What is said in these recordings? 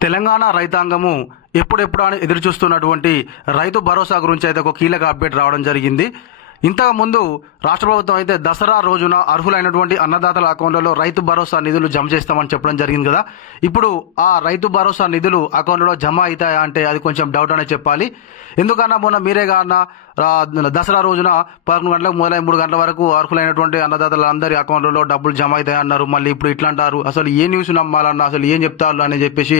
తెలంగాణ రైతాంగము ఎప్పుడెప్పుడు అని ఎదురు చూస్తున్నటువంటి రైతు భరోసా గురించి అయితే ఒక కీలక అప్డేట్ రావడం జరిగింది. ఇంతకు ముందు రాష్ట్ర ప్రభుత్వం అయితే దసరా రోజున అర్హులైనటువంటి అన్నదాతల అకౌంట్లలో రైతు భరోసా నిధులు జమ చేస్తామని చెప్పడం జరిగింది కదా. ఇప్పుడు ఆ రైతు భరోసా నిధులు అకౌంట్లో జమ అవుతాయా అంటే అది కొంచెం డౌట్ అనే చెప్పాలి. ఎందుకన్నా మొన్న మీరే కాన్న దసరా రోజున పదకొండు గంటలకు మొదలై మూడు గంటల వరకు అర్హులైనటువంటి అన్నదాతల అందరి అకౌంట్లలో డబ్బులు జమ అవుతాయి అన్నారు మళ్ళీ ఇప్పుడు ఇట్లా అంటారు అసలు ఏ న్యూస్ నమ్మాలన్నా అసలు ఏం చెప్తారు అని చెప్పేసి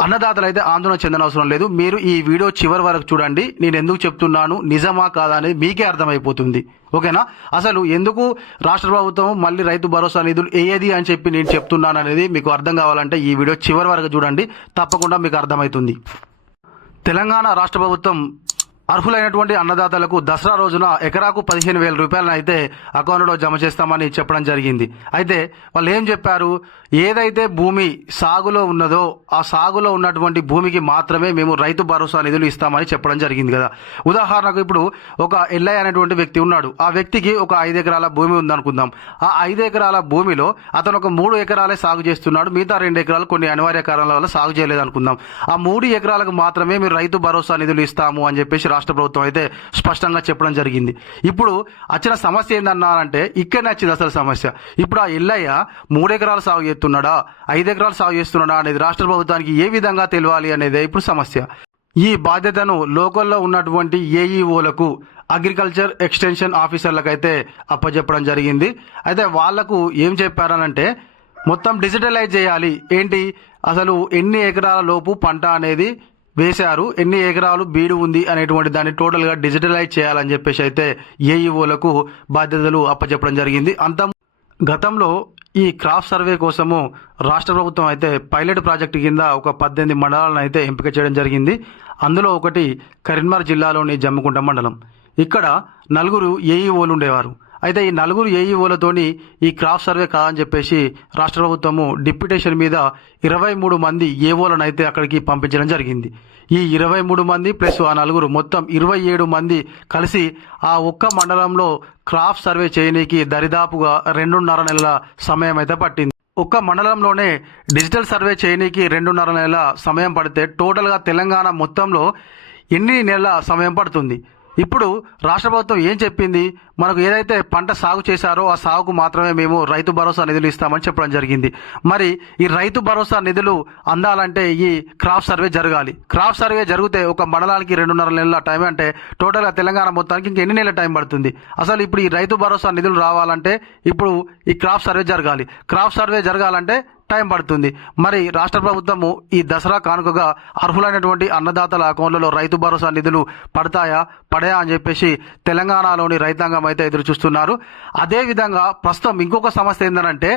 అన్నదాతలు అయితే ఆందోళన చెందనవసరం లేదు. మీరు ఈ వీడియో చివరి వరకు చూడండి. నేను ఎందుకు చెప్తున్నాను? నిజమా కాదా అనేది మీకే అర్థమైపోతుంది. ఓకేనా? అసలు ఎందుకు రాష్ట్ర ప్రభుత్వం మళ్ళీ రైతు భరోసా నిధులు ఏది అని చెప్పి నేను చెప్తున్నాను అనేది మీకు అర్థం కావాలంటే ఈ వీడియో చివరి వరకు చూడండి. తప్పకుండా మీకు అర్థమవుతుంది. తెలంగాణ రాష్ట్ర ప్రభుత్వం అర్హులైనటువంటి అన్నదాతలకు దసరా రోజున ఎకరాకు పదిహేను వేల రూపాయలను అయితే అకౌంట్లో జమ చేస్తామని చెప్పడం జరిగింది. అయితే వాళ్ళు ఏం చెప్పారు? ఏదైతే భూమి సాగులో ఉన్నదో ఆ సాగులో ఉన్నటువంటి భూమికి మాత్రమే మేము రైతు భరోసా నిధులు ఇస్తామని చెప్పడం జరిగింది కదా. ఉదాహరణకు ఇప్పుడు ఒక ఎల్ఐ అనేటువంటి వ్యక్తి ఉన్నాడు. ఆ వ్యక్తికి ఒక ఐదు ఎకరాల భూమి ఉందనుకుందాం. ఆ ఐదు ఎకరాల భూమిలో అతను ఒక మూడు ఎకరాలే సాగు చేస్తున్నాడు. మిగతా రెండు ఎకరాలు కొన్ని అనివార్య కారణాల వల్ల సాగు చేయలేదు అనుకుందాం ఆ మూడు ఎకరాలకు మాత్రమే మీరు రైతు భరోసా నిధులు ఇస్తాము అని చెప్పేసి రాష్ట్ర రాష్ట్ర ప్రభుత్వం అయితే స్పష్టంగా చెప్పడం జరిగింది. ఇప్పుడు వచ్చిన సమస్య ఏందన్నారంటే ఇక్కడనే వచ్చింది అసలు సమస్య. ఇప్పుడు ఆ ఎల్లయ్య మూడు ఎకరాలు సాగు చేస్తున్నాడా? ఐదు ఎకరాలు సాగు చేస్తున్నాడా అనేది రాష్ట్ర ప్రభుత్వానికి ఏ విధంగా తెలియాలి అనేది ఇప్పుడు సమస్య. ఈ బాధ్యతను లోకల్లో ఉన్నటువంటి ఏఈఓలకు అగ్రికల్చర్ ఎక్స్టెన్షన్ ఆఫీసర్లకైతే అప్పచెప్పడం జరిగింది. అయితే వాళ్ళకు ఏం చెప్పారనంటే మొత్తం డిజిటలైజ్ చేయాలి. ఏంటి? అసలు ఎన్ని ఎకరాల లోపు పంట అనేది వేశారు. ఎన్ని ఎకరాలు బీడు ఉంది అనేటువంటి దాన్ని టోటల్గా డిజిటలైజ్ చేయాలని చెప్పేసి అయితే ఏఈఓలకు బాధ్యతలు అప్పచెప్పడం జరిగింది. అంత గతంలో ఈ క్రాప్ సర్వే కోసము రాష్ట్ర ప్రభుత్వం అయితే పైలట్ ప్రాజెక్టు కింద ఒక పద్దెనిమిది మండలాలను అయితే ఎంపిక చేయడం జరిగింది. అందులో ఒకటి కరీంనగర్ జిల్లాలోని జమ్మికుంట మండలం. ఇక్కడ నలుగురు ఏఈఓలు ఉండేవారు. అయితే ఈ నలుగురు ఏఈఓలతోని ఈ క్రాప్ సర్వే కాదని చెప్పేసి రాష్ట్ర ప్రభుత్వము డిప్యుటేషన్ మీద ఇరవై మూడు మంది ఏఓలను అయితే అక్కడికి పంపించడం జరిగింది. ఈ ఇరవై మూడు మంది ప్లస్ ఆ నలుగురు మొత్తం ఇరవై ఏడు మంది కలిసి ఆ ఒక్క మండలంలో క్రాప్ సర్వే చేయనీకి దరిదాపుగా రెండున్నర నెలల సమయం అయితే పట్టింది. ఒక్క మండలంలోనే డిజిటల్ సర్వే చేయనీకి రెండున్నర నెలల సమయం పడితే టోటల్గా తెలంగాణ మొత్తంలో ఎన్ని నెలల సమయం పడుతుంది? ఇప్పుడు రాష్ట్ర ప్రభుత్వం ఏం చెప్పింది? మనకు ఏదైతే పంట సాగు చేశారో ఆ సాగుకు మాత్రమే మేము రైతు భరోసా నిధులు ఇస్తామని చెప్పడం జరిగింది. మరి ఈ రైతు భరోసా నిధులు అందాలంటే ఈ క్రాప్ సర్వే జరగాలి. క్రాప్ సర్వే జరిగితే ఒక మండలానికి రెండున్నర నెలల టైం అంటే టోటల్గా తెలంగాణ మొత్తానికి ఇంక ఎన్ని నెలల టైం పడుతుంది? అసలు ఇప్పుడు ఈ రైతు భరోసా నిధులు రావాలంటే ఇప్పుడు ఈ క్రాప్ సర్వే జరగాలి. క్రాప్ సర్వే జరగాలంటే టైం పడుతుంది. మరి రాష్ట్ర ప్రభుత్వము ఈ దసరా కానుకగా అర్హులైనటువంటి అన్నదాతల అకౌంట్లలో రైతు భరోసా నిధులు పడతాయా పడయా అని చెప్పేసి తెలంగాణలోని రైతాంగం అయితే ఎదురు చూస్తున్నారు అదేవిధంగా ప్రస్తుతం ఇంకొక సమస్య ఏంటంటే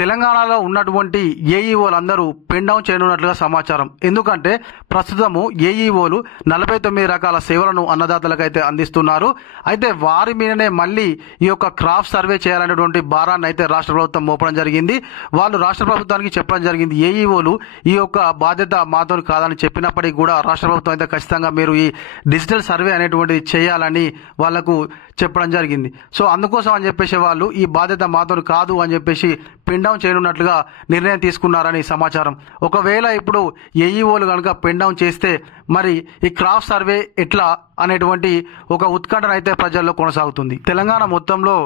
తెలంగాణలో ఉన్నటువంటి ఏఈఓలందరూ పెన్ డౌన్ చేయనున్నట్లుగా సమాచారం. ఎందుకంటే ప్రస్తుతము ఏఈఓలు నలభై తొమ్మిది రకాల సేవలను అన్నదాతలకైతే అందిస్తున్నారు. అయితే వారి మీదనే మళ్ళీ ఈ యొక్క క్రాఫ్ సర్వే చేయాలనేటువంటి భారాన్ని అయితే రాష్ట్ర ప్రభుత్వం మోపడం జరిగింది. వాళ్ళు రాష్ట్ర ప్రభుత్వానికి చెప్పడం జరిగింది ఏఈఓలు ఈ యొక్క బాధ్యత మాతో కాదని చెప్పినప్పటికీ కూడా రాష్ట్ర ప్రభుత్వం అయితే ఖచ్చితంగా మీరు ఈ డిజిటల్ సర్వే అనేటువంటిది చేయాలని వాళ్ళకు చెప్పడం జరిగింది. సో అందుకోసం అని చెప్పేసి వాళ్ళు ఈ బాధ్యత మాతో కాదు అని చెప్పేసి పెండ్ డౌన్ చేయనున్నట్లుగా నిర్ణయం తీసుకున్నారని సమాచారం. ఒకవేళ ఇప్పుడు ఏఈఓలు కనుక పిన్ డౌన్ చేస్తే మరి ఈ క్రాప్ సర్వే ఎట్లా అనేటువంటి ఒక ఉత్కంఠన అయితే ప్రజల్లో కొనసాగుతుంది. తెలంగాణ మొత్తంలో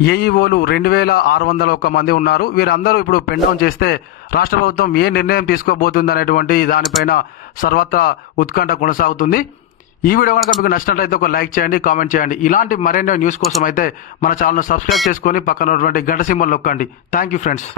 ఏఈఓలు రెండు వేల ఆరు వందల ఒక్క మంది ఉన్నారు. వీరందరూ ఇప్పుడు పెన్ డౌన్ చేస్తే రాష్ట్ర ప్రభుత్వం ఏ నిర్ణయం తీసుకోబోతుంది అనేటువంటి దానిపైన సర్వత్రా ఉత్కంఠ కొనసాగుతుంది. ఈ వీడియో కనుక మీకు నచ్చినట్లయితే ఒక లైక్ చేయండి కామెంట్ చేయండి. ఇలాంటి మరెన్నో న్యూస్ కోసం అయితే మన ఛానల్ సబ్స్క్రైబ్ చేసుకొని పక్కన ఉన్నటువంటి గంట సింబల్ నొక్కండి. Thank you friends